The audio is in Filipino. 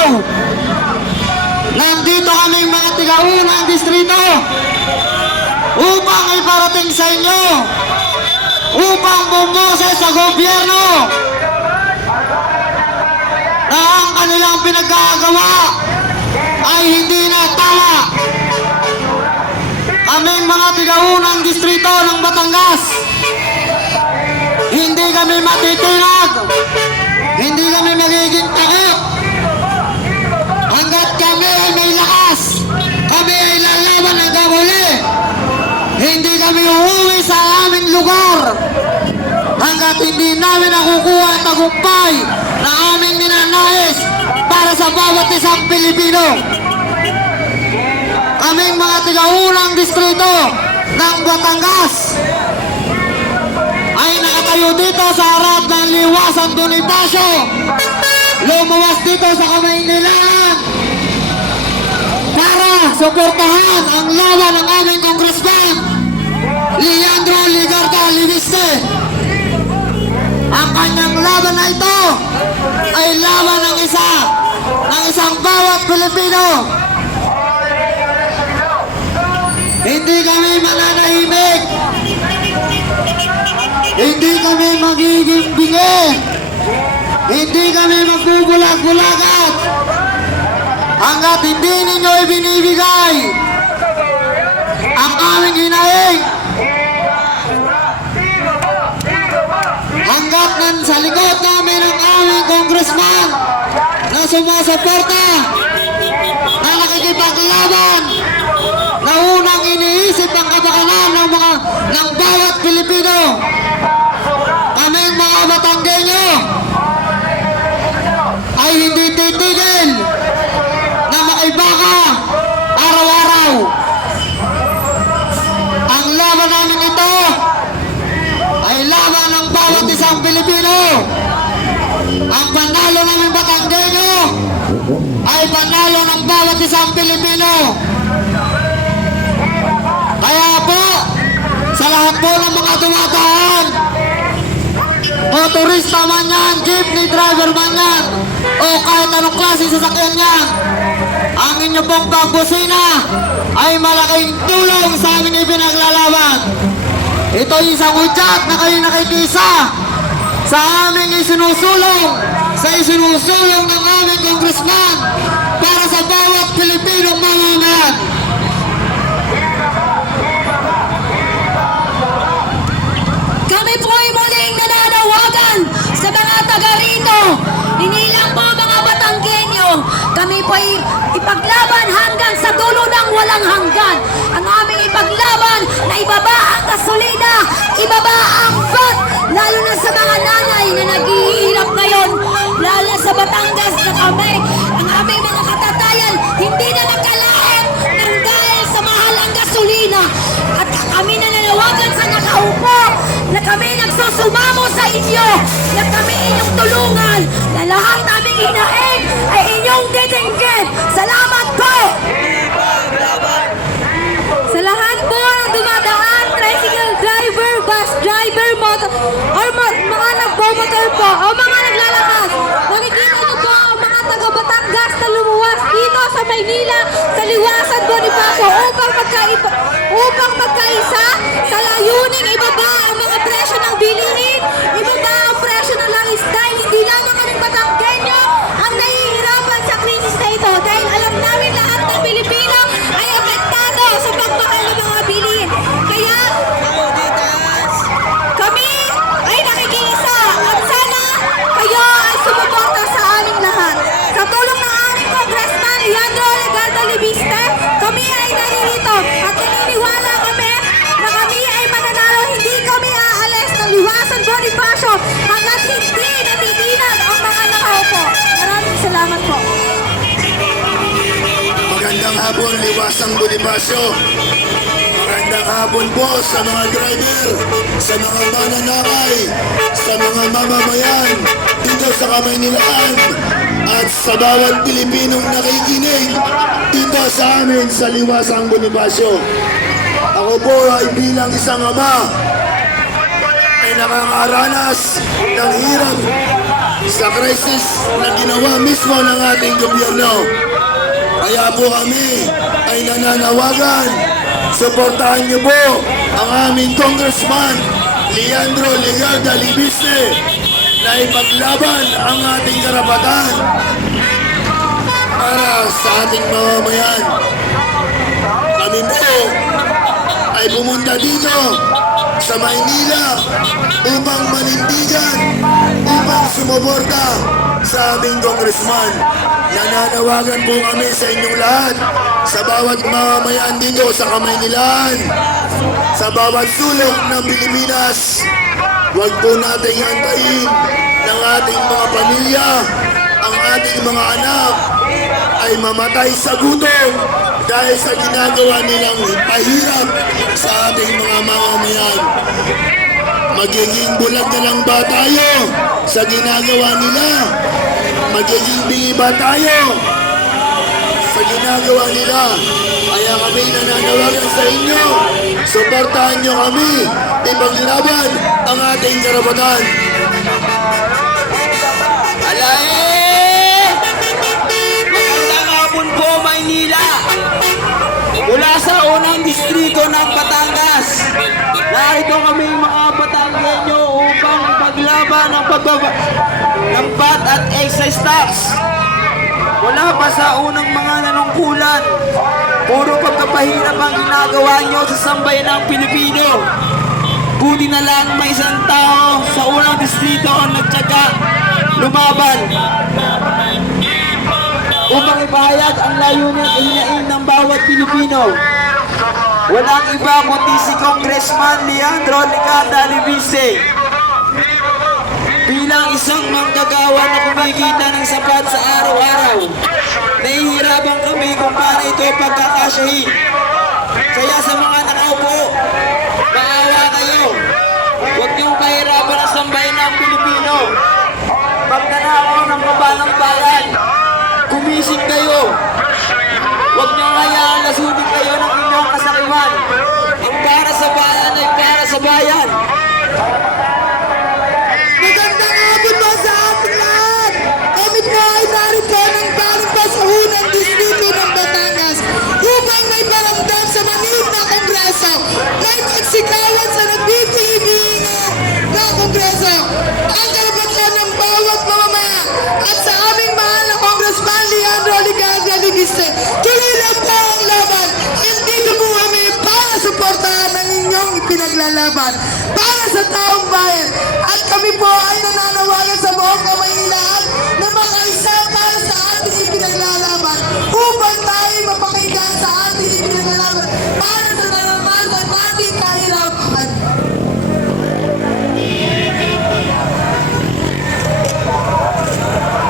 araw, nandito kaming mga tiga-unang distrito upang iparating sa inyo, upang bumoses sa gobyerno na ang kanilang pinagkagawa ay hindi na tama. Kaming mga tiga-unang distrito ng Batangas, hindi kami matitinag, hindi kami magiging takot. Hanggat kami ay may lakas, kami ay lalaban hanggang huli. Hindi kami uuwi sa aming lugar hanggat hindi namin nakukuha ang tagumpay na aming ninanais para sa bawat isang Pilipino. Kaming mga tiga-unang distrito ng Batangas ay nakatayo dito sa harap ng Liwasan Bonifacio, lumuwas dito sa Kamaynilaan para suportahan ang laban ng aming Congressman Leandro Ligarda Libiste. Ang kanyang laban na ito ay laban ng isang bawat Pilipino. Hindi kami mananahimik, hindi kami magiging bingi, hindi kami magbubulag-bulagat hanggat hindi ninyo ibinibigay ang aming hinaing. Hanggat sa likod namin ang aming congressman na sumasuporta, na nakikipaglaban, na unang iniisip ang kapakanan ng bawat Pilipino. Kaming mga Batanggenyo ay hindi titigil na makibaka araw-araw. Ang laban namin ito ay laban ng bawat isang Pilipino. Ang panalo namin Batanggenyo ay panalo ng bawat isang Pilipino. Kaya po, sa lahat po ng mga dumadaan, motorista man yan, jeepney driver man yan, o kahit anong klase sasakyan yan, ang inyo pong pagbusina ay malaking tulong sa aming ipinaglalaban. Ito isang udyat na kayo nakikisa sa aming isinusulong ng aming congressman para sa bawat Pilipinong mamamayan. Kami po ay muling nananawagan sa mga taga rito, hindi lang po mga Batanggenyo. Kami po ay ipaglaban hanggang sa dulo ng walang hanggan. Ang aming ipaglaban na ibaba ang gasolina, ibaba ang VAT, lalo na sa mga nanay na naghihirap ngayon, lalo na sa Batangas na kami, ang aming mga katatayan, hindi na nakalain ng dahil sa mahal ang gasolina. At kami nananawagan sa nakaupo na kami nagsusumamo sa inyo, na kami inyong tulungan, na lahat naming hinaing ay inyong ditinggin. Salamat po! Sa lahat po na dumadaan, tricycle driver, bus driver, mga nagbomotor po, o mga naglalakad, nakikita niyo po ang mga taga-Batangas na lumuwas dito sa Maynila, sa Liwasan Bonifacio, upang magkaisa sa layuning ibaba ang mga presyo ng bilihin, ibaba ang presyo ng langis, dahil hindi lamang kaming Batanggenyo ang nahihirapan sa krisis na ito, dahil alam namin lahat ng Pilipino ay apektado sa pagmahal ng mga bilihin. Kaya kami ay nakikiisa at sana kayo ay sumuporta sa aming lahat. Sa tulong ng aming Congressman Leandro Ligarda Libiste, kami ay naririto at naniniwala kami na kami ay mananalo. Hindi kami aalis ng Liwasan Bonifacio hanggat hindi natitinag ang mga nakaupo. Maraming salamat po. Magandang hapon, Liwasang Bonifacio. Magandang hapon po sa mga driver, sa mga mananakay, sa mga mamamayan dito sa Kamaynilaan at sa bawat Pilipinong nakikinig dito sa amin sa Liwasang Bonifacio. Ako po ay bilang isang ama ay nakakaranas ng hirap sa krisis na ginawa mismo ng ating gobyerno. Kaya po kami ay nananawagan, suportahan niyo po ang aming Congressman Leandro Legarda Libiste na ipaglaban ang ating karapatan para sa ating mamamayan. Kami po ay pumunta dito sa Maynila upang manindigan, upang sumuporta sa aming congressman. Nananawagan po kami sa inyong lahat, sa bawat mamamayan dito sa Kamaynilaan, sa bawat sulok ng Pilipinas. Huwag po nating antayin ng ating mga pamilya, ang ating mga anak ay mamatay sa gutom dahil sa ginagawa nilang pahirap sa ating mga mamamayan. Magiging bulag na lang ba tayo sa ginagawa nila? Magiging bingi ba tayo sa ginagawa nila? Kaya kami nananawagan sa inyo, suportahan nyo kami, ipaglaban ang ating karapatan. Alae! Magandang hapon po, Maynila! Mula sa unang distrito ng Batangas, narito kami mga Batanggenyo upang paglaban ng pagbaba ng VAT at excise tax. Wala pa sa unang mga nanungkulan, puro pagkapahirap ang ginagawa nyo sa sambayan ng Pilipino. Buti na lang may isang tao sa unang distrito ang nagtyaga lumaban upang ipahayag ang layunin at hinaing ng bawat Pilipino. Walang iba kundi si Congressman Leandro Legarda Libiste. Bilang isang manggagawa na kumikita ng sapat sa araw-araw, nahihirapan kami kung paano ito pagkakasyahin. Kaya sa mga nakaupo, maawa kayo. Huwag niyong kahirapan ang sambayan ng Pilipino. Pagkanakaw ng baba ng bayan, gumising kayo. Huwag niyong hayaan lasunin kayo ng inyong kasakiman. Ang para sa bayan ay para sa bayan. Magandang hapon po sa ating lahat! Kami po ay narito ng galing pa sa unang distrito ng Batangas upang may paramdam sa maliit na kongreso may pagsikawan sa nagbibigay na kongreso ang karapatan ng bawat mamamayan at sa aming mahal na Congressman Leandro Legarda Libiste. Tuloy lang po ang laban. Nandito po kami para suportahan ang inyong ipinaglalaban para sa taong bayan. At kami po ay nananawagan sa buong Kamaynilaan